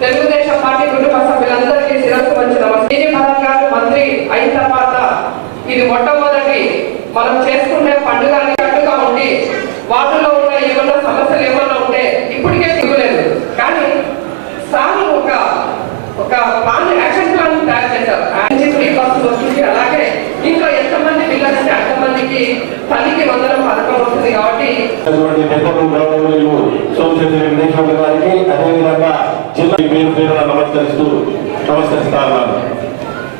Telugu Desam party కుటుంబ సభ్యులందరికీ శిరస్సు వంచిన నమస్కారం. మంత్రి అయిన తర్వాత ఇది మొట్టమొదటి మనం చేసుకునే పండుగ అన్నట్టుగా ఉండి వాటిలో ఉన్న ఏమన్నా సమస్యలు ఏమన్నా ఉంటే ఇప్పటికే తిరగలేదు. కానీ సార్ ఒక ప్లాన్ యాక్షన్ ప్లాన్ తయారు చేశారు. ఫ్రీ బస్సు వస్తుంది. అలాగే ఇంకా ఎంతమంది పిల్లలు అంటే అంతమందికి తల్లికి వందనం పథకం వస్తుంది. కాబట్టి అదేవిధంగా జిల్లా పేరు పేరున నమస్కరిస్తాను.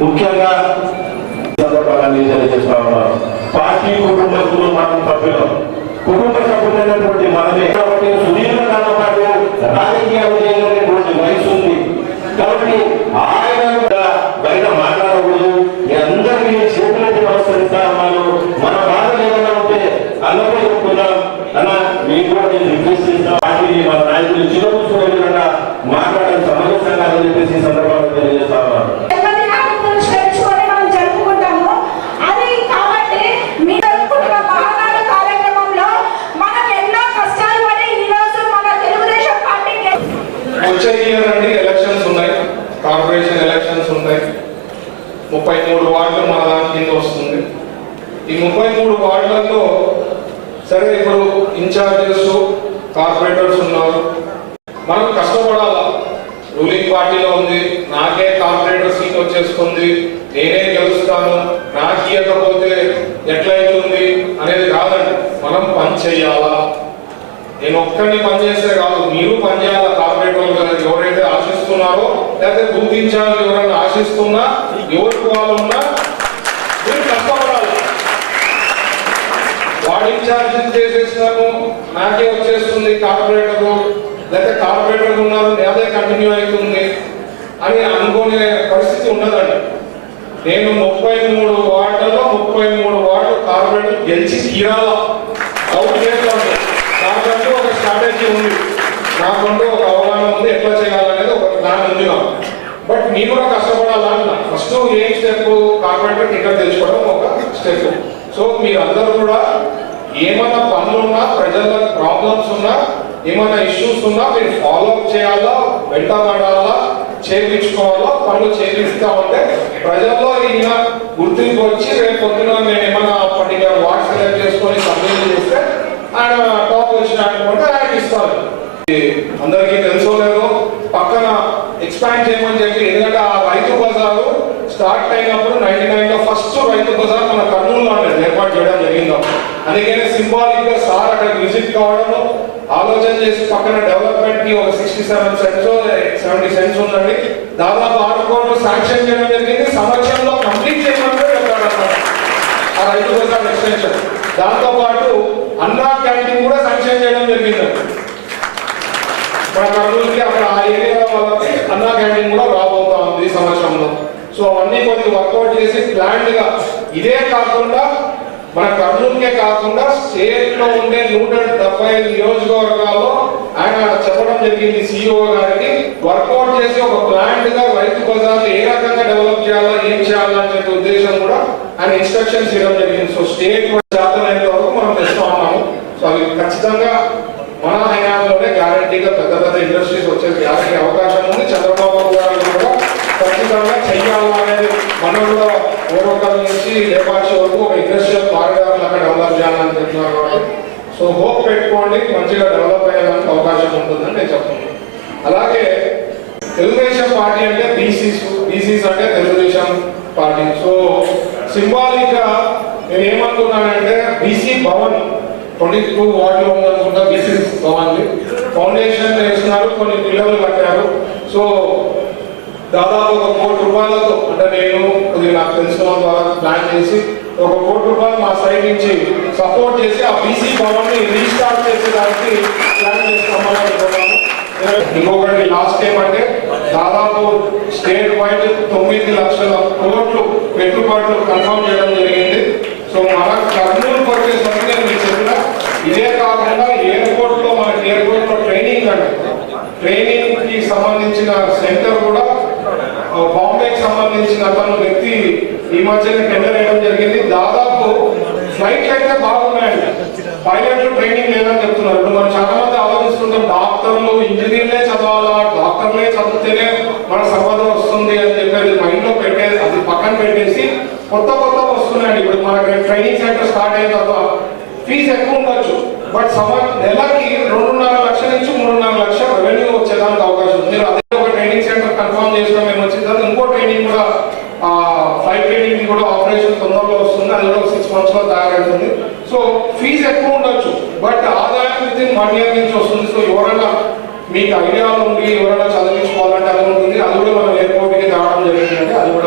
ముఖ్యంగా తెలియజేస్తా ఉన్నారు. పార్టీ కుటుంబ సభ్యులు మనం సభ్యులు కుటుంబ సభ్యులైనటువంటి మనమే కాబట్టి సుదీర్ఘకాలం పాటు రాజకీయాలు చేయలేనటువంటి వయసు ఉంది. కాబట్టి ఆయన బయట మాట్లాడకూడదు. అందరికీ చేతులకి నమస్కరిస్తా ఉన్నాను. మన బాధలు ఏమైనా ఉంటే అన్నపై చెప్పుకుందాం అన్న. మీకు కూడా నేను రిక్వెస్ట్ చేస్తాను. పార్టీని మన నాయకులు చిన్నకూర్చుకునే విధంగా మాట్లాడే సమంజసంగా అని చెప్పేసి సందర్భంగా తెలియజేస్తా ఉన్నాను. ఎలక్షన్స్ ఉన్నాయి, కార్పొరేషన్ ఎలక్షన్స్ ఉన్నాయి. 33 వార్డులు మన దాని కింద వస్తుంది. ఈ 33 వార్డులలో సరే ఇప్పుడు ఇన్ఛార్జెస్ కార్పొరేటర్స్ ఉన్నారు. మనం కష్టపడాలా. రూలింగ్ పార్టీలో ఉంది, నాకే కార్పొరేటర్ సీట్ వచ్చేస్తుంది, నేనే గెలుస్తాను, నాకు ఇవ్వకపోతే ఎట్లయితుంది అనేది కాదండి. మనం పని చేయాలా. నేను ఒక్కరిని పనిచేస్తే కాదు, మీరు పనిచేయాలా. కార్పొరేటర్ ఎవరైతే ఆశిస్తున్నారో లేకపోతే బూత్ ఇన్ఛార్జ్ ఎవరైనా ఆశిస్తున్నా ఎవరికి వాళ్ళు ఉన్నా మీరు కష్టపడాలి. వార్డ్ ఇన్ఛార్జ్ చేసేసినాము, నాకే వచ్చేస్తుంది కార్పొరేటర్, లేకపోతే కార్పొరేటర్ ఉన్నారు అదే కంటిన్యూ అవుతుంది అని అనుకునే పరిస్థితి ఉండదండి. నేను 33 వార్డులలో 33 వార్డు కార్పొరేటర్ గెలిచి తీరాలా. అవుట్ చేస్తాను. నాకంటూ ఒక స్ట్రాటజీ ఉంది, నాకంటూ ఒక అవగాహన ఉంది, ఎట్లా చేయాలనేది ఒక ప్లాన్ ఉంది నాకు. బట్ మీరు కూడా కష్టపడాలన్న ఫస్ట్ ఏం స్టెప్, కార్పొరేటర్ టికెట్ తెచ్చుకోవడం ఒక స్టెప్. సో మీరందరూ కూడా ఏమన్నా పనులున్నా, ప్రజల ప్రాబ్లమ్స్ ఉన్నా, ఏమైనా ఇష్యూస్ ఉన్నా మీరు ఫాలో అప్ చేయాలా, వెంటబడాలా, చేయించుకోవాలా. పనులు చేయిస్తామంటే ప్రజల్లో ఈయన గుర్తింపు వచ్చి రేపు పొద్దున నేను ఏమైనా పర్టికులర్ వార్డ్ సెలెక్ట్ చేసుకొని సబ్మిట్ చేస్తే ఆయన టాప్ వచ్చిన అనుకుంటే ఆయన ఇస్తారు. అందరికీ తెలుసో లేదో పక్కన ఎక్స్పాండ్ చేయమని చెప్పి, ఎందుకంటే ఆ రైతు బజారు స్టార్ట్ అయినప్పుడు 99 లో ఫస్ట్ రైతు బజార్ మన కర్నూలులో ఏర్పాటు చేయడం జరిగింది. అందుకనే సింబాలిక్ గా సార్ అక్కడ విజిట్ కావడం, ఆలోచన చేసి పక్కన డెవలప్మెంట్ కి ఒక 67 సెంట్స్ 70 సెంట్స్ ఉందండి, దాదాపు 6 కోట్లు శాంక్షన్ చేయడం జరిగింది. సంవత్సరంలో కంప్లీట్ చేయమని చెప్పాడన్నమాట ఆ రైతు బజార్ ఎక్స్టెన్షన్. దాంతో పాటు అన్నా క్యాంటీన్ కూడా శాంక్షన్ చేయడం జరిగిందండి మన కర్నూలుకి. అక్కడ ఆ ఏరియా వాళ్ళకి అన్నా క్యాంటీన్ కూడా రాబోతా ఉంది ఈ సంవత్సరంలో. సో అవన్నీ కొద్దిగా వర్కౌట్ చేసి ప్లాన్డ్ గా, ఇదే కాకుండా మన కర్నూలుకే కాకుండా స్టేట్ లో ఉండే 175 నియోజకవర్గాల్లో ఆయన చెప్పడం జరిగింది సిఇఓ గారికి. వర్కౌట్ చేసి ఒక ప్లాన్డ్ గా రైతు బజార్లు ఏ రకంగా డెవలప్ చేయాలా, ఏం చేయాలా అనే ఉద్దేశం కూడా ఆయన ఇన్స్ట్రక్షన్స్ ఇవ్వడం జరిగింది. సో స్టేట్ శాతమైనంత వరకు మనం తెస్తా ఉన్నాము. సో అవి ఖచ్చితంగా మన హయాంలోనే గ్యారంటీగా పెద్ద పెద్ద ఇండస్ట్రీస్ వచ్చే గ్యారంటీ అవకాశం ఉంది. చంద్రబాబు గారు కూడా ఖచ్చితంగా చెయ్యాలనేది, మనం కూడా ఓరకల్ నుంచి లేపాక్షి వరకు ఒక ఇండస్ట్రియల్ కారిడార్ లాగా డెవలప్ చేయాలని చెప్తున్నారు కాబట్టి సో హోప్ పెట్టుకోండి, మంచిగా డెవలప్ అయ్యేదానికి అవకాశం ఉంటుందని నేను చెప్తున్నాను. అలాగే తెలుగుదేశం పార్టీ అంటే బీసీస్ అంటే తెలుగుదేశం పార్టీ. సో సింబాలిక్ గా నేను ఏమనుకున్నానంటే బీసీ భవన్ 22 వార్డులో ఉందనుకుంటా బీసీ భవన్ ఫౌండేషన్ వేస్తున్నారు, కొన్ని పిల్లలు కట్టారు. సో దాదాపు 1 కోటి రూపాయలతో, అంటే నేను కొద్దిగా నాకు తెలిసిన ద్వారా ప్లాన్ చేసి 1 కోటి రూపాయలు మా సైడ్ నుంచి సపోర్ట్ చేసి ఆ బీసీ భవన్ ని రీస్టార్ట్ చేసేదానికి ప్లాన్ చేస్తామని అనుకున్నాను. ఇంకొకటి లాస్ట్ టైం అంటే దాదాపు స్టేట్ వైడ్ 9 లక్షల కోట్లు పెట్టుబడులు కన్ఫర్మ్ చేయడం జరిగింది. సో మన కర్నూలు వచ్చేసరికి నేను మీకు చెప్పిన ఇదే కాకుండా ఎయిర్పోర్ట్ లో మనకి ఎయిర్పోర్ట్ లో ట్రైనింగ్ అంటే ట్రైనింగ్ కి సంబంధించిన సెంటర్ కూడా బాంబేకి సంబంధించిన అతను వ్యక్తి ఈ మధ్యన టెండర్ వేయడం జరిగింది. దాదాపు పైలట్లు అయితే బాగున్నాయండి. పైలట్లు ట్రైనింగ్ లేదని చెప్తున్నారు. ఇప్పుడు మనం చాలా మంది ఆలోచిస్తుంటాం డాక్టర్లు ఇంజనీర్లే చదవాలా, డాక్టర్లే చదివితేనే మన సంపద వస్తుంది అని చెప్పేది మైండ్ లో పెట్టేది, అది పక్కన పెట్టేసి కొత్త వస్తున్నాయండి. ఇప్పుడు మనకి ట్రైనింగ్ సెంటర్ స్టార్ట్ అయిన తర్వాత ఫీజు ఎక్కువ ఉండొచ్చు, బట్ నెలకి 2.5 లక్షల నుంచి 3.5 లక్షల రెవెన్యూ వచ్చేదానికి అవకాశం ఉంది. మీరు అదే ఒక ట్రైనింగ్ సెంటర్ కన్ఫర్మ్ చేసుకోవడం మేము వచ్చిన తర్వాత ఇంకో ట్రైనింగ్ కూడా ఫ్లైట్ ట్రైనింగ్ కూడా ఆపరేషన్ తొందరలో వస్తుంది, అది కూడా 6 months లో తయారవుతుంది. సో ఫీజు ఎక్కువ ఉండొచ్చు, బట్ ఆదాయం వితిన్ 1 year నుంచి వస్తుంది. సో ఎవరైనా మీకు ఐడియా ఉండి ఎవరైనా చదివించుకోవాలంటే అది ఉంటుంది, అది కూడా